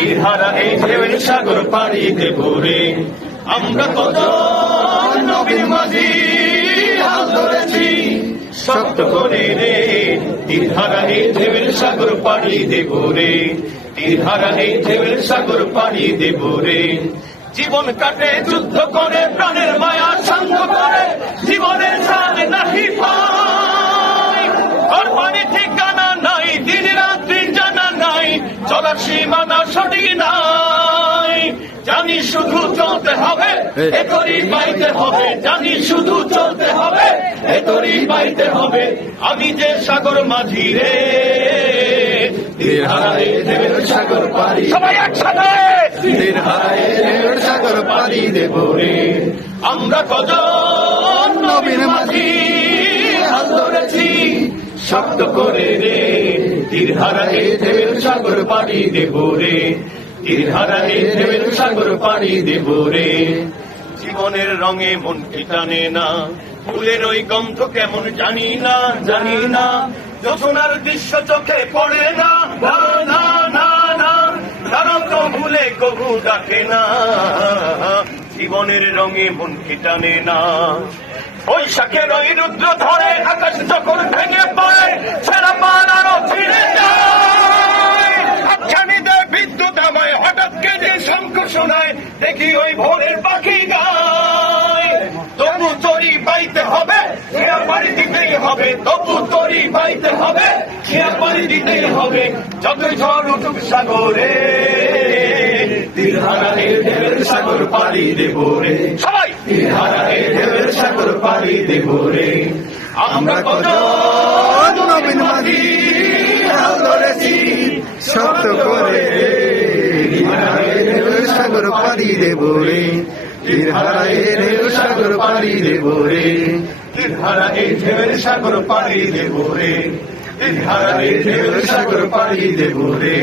তীরহারা এই ঢেউয়ের সাগর পাড়ি দেব রে। আমরা কত নবীর মাঝি হাল ধরেছি শক্ত করে রে। তীরহারা এই ঢেউয়ের সাগর পাড়ি দেব রে। তীরহারা এই ঢেউয়ের সাগর পাড়ি দেব রে। জীবন কাটে যুদ্ধ করে প্রাণের মায়া সঙ্গ করে জীবনের জানে নাহি পাই। কোরবানি ঠিকানা নাই দিন রাত্রি জানা নাই চলার সীমানা সঠিক নাই। জানি শুধু চলতে হবে এতরি পাইতে হবে। জানি শুধু চলতে হবে এতরি পাইতে হবে। আমি যে সাগর মাঝি রে। তীরহারা এই ঢেউয়ের সাগর পাড়ি সবাই একসাথে। তীরহারা এই ঢেউয়ের সাগর পাড়ি দেব রে। আমরা কত নবীর মাঝি হাল ধরেছি শক্ত করে রে। তীরহারা এই ঢেউয়ের সাগর পাড়ি দেব রে। তীরহারা এই ঢেউয়ের সাগর পাড়ি দেব রে। জীবনের রঙে মন কি টানে না ফুলের ওই গন্ধ কেমন জানি না জানি না। যোজনার দৃশ্য চোখে পড়ে না না না না না। তারা তো ভুলে কবু ডাকে না। জীবনের রঙে মন কি টানে না। বৈশাখের ওই রুদ্র ধরে আকাশ যখন ভেঙে পড়ে সেরা মান আরো ফিরে যায়। আচ্ছানিতে বিদ্যুৎ আমায় হঠাৎ কেঁদে শঙ্খ শোনায় দেখি ওই ভোরের পাখি গায়। তবু তরি পাইতে হবে খেয়া পাড়ি দিতেই হবে। তবু তরি পাইতে হবে খেয়া পাড়ি দিতেই হবে। যতই ঝড় উঠুক সাগরে। তীরহারা এই ঢেউয়ের সাগর পাড়ি দেব রে। সবাই তীরহারা এই ঢেউয়ের সাগর পাড়ি দেব রে। আমরা কত নবীর মাঝি হাল ধরেছি শক্ত করে রে। তীরহারা এই ঢেউয়ের সাগর পাড়ি দেব রে। তীরহারা এই ঢেউয়ের সাগর পাড়ি দেব রে। তীরহারা এই ঢেউয়ের সাগর পাড়ি দেব রে। তীরহারা এই ঢেউয়ের সাগর পাড়ি দেব রে।